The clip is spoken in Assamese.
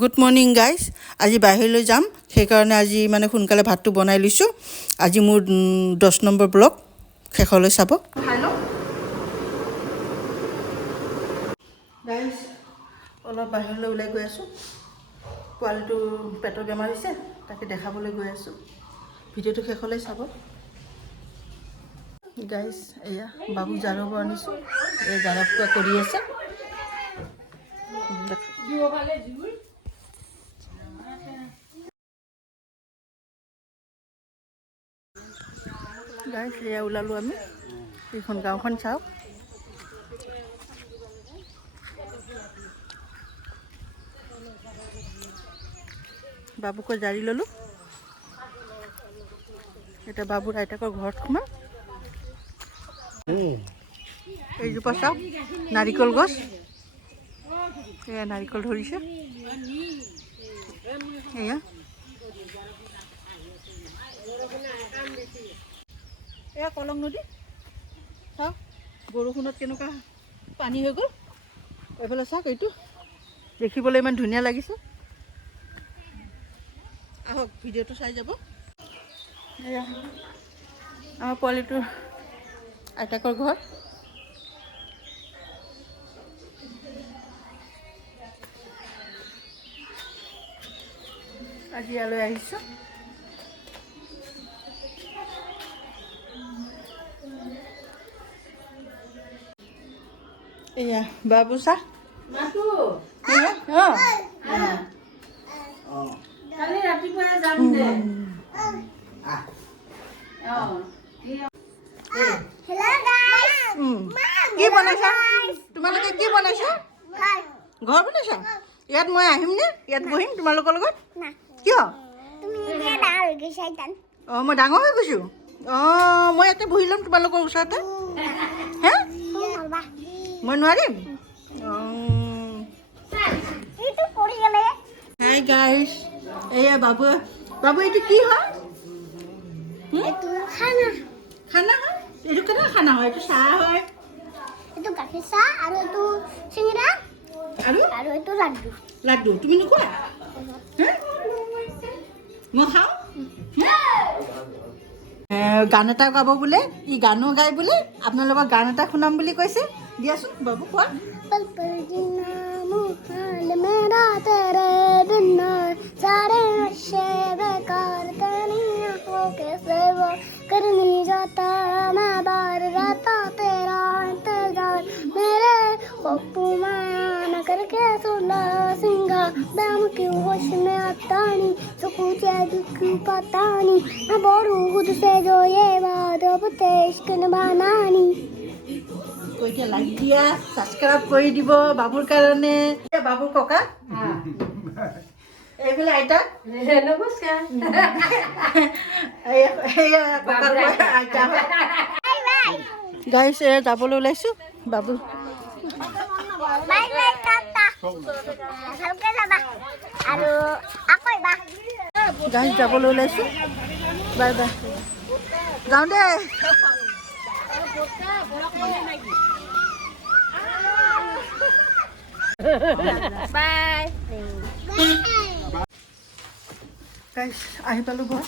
Good morning guys. আজি বাহিৰলৈ যাম, সেইকাৰণে আজি মানে সোনকালে ভাতটো বনাই লৈছোঁ। আজি মোৰ 10 নম্বৰ ব্লগ শেষলৈ চাব। গাইজ অলপ বাহিৰলৈ ওলাই গৈ আছোঁ। পোৱালিটো পেটৰ বেমাৰ হৈছে, তাকে দেখাবলৈ গৈ আছোঁ। ভিডিঅ'টো শেষলৈ চাব। গাইজ এয়া বাবুক জাৰব আনিছোঁ, এই জাৰা ফুকা কৰি আছে। গাইজ এয়া ওলালোঁ আমি, এইখন গাঁওখন চাওক। বাবুকৈ জাৰি ল'লোঁ। এতিয়া বাবুৰ আইতাকৰ ঘৰত সোমাম। এইজোপা চাওক, নাৰিকল গছ। এয়া নাৰিকল ধৰিছে। এয়া এয়া কলং নদী চাওক, বৰষুণত কেনেকুৱা পানী হৈ গ'ল। এইফালে চাওক, এইটো দেখিবলৈ ইমান ধুনীয়া লাগিছে। আহক ভিডিঅ'টো চাই যাব। এয়া আমাৰ পোৱালিটোৰ আইতাকৰ ঘৰ। আজি ইয়ালৈ আহিছোঁ। এয়া বাবু চাহ কালি ৰাতিপুৱাই যাম দে। কি বনাইছা তোমালোকে? কি বনাইছা? ঘৰ বনাইছা? ইয়াত মই আহিম নে? ইয়াত বহিম তোমালোকৰ লগত? কিয়? অঁ মই ডাঙৰ হৈ গৈছোঁ। অঁ মই ইয়াতে বহি ল'ম তোমালোকৰ ওচৰতে। হে মই নোৱাৰিম? হাই গাইজ, এয়া বাবু। বাবু এইটো কি হয়? খানা হয়? এইটো কেনেকুৱা খানা হয়? এইটো চাহ হয়, এইটো গাখীৰ চাহ, আৰু এইটো চিঙৰা, আৰু এইটো লাড্ডু। লাড্ডু তুমি নোখোৱা? মই খাওঁ। গান এটা গাব বোলে, ই গানো গাই বোলে। আপোনালোকৰ গান এটা শুনাম বুলি কৈছে। দিয়াচোন বাবু, কোৱা। पल पल जीना मुहाल मेरा तेरे बिना, सारे नशे बेकार, तेरी आंखों के सिवा कर नहीं जाता मैं बार, रहता तेरा इंतजार मेरे ख्वाबों में न करके सुला सिंगा, बैम क्यों होश में आता नहीं, सुकून चैन क्यों पता नहीं, मैं बोलूं खुद से जो ये बात, अब ते इश्क निभाना नहीं। এতিয়া লাইক দিয়া, ছাবস্ক্ৰাইব কৰি দিব বাবুৰ কাৰণে। বাবুৰ ককা, এইফালে আইতা। নমস্কাৰ। আইতা গাইছ যাবলৈ ওলাইছোঁ। বাবু বাই বাই, টাটা। ভালকে যাবা আৰু আকৌ এবাৰ। গাইছ যাবলৈ ওলাইছোঁ। বাই বাই, যাওঁ দে। বাই। গাইছ আহি পালোঁ ঘৰ।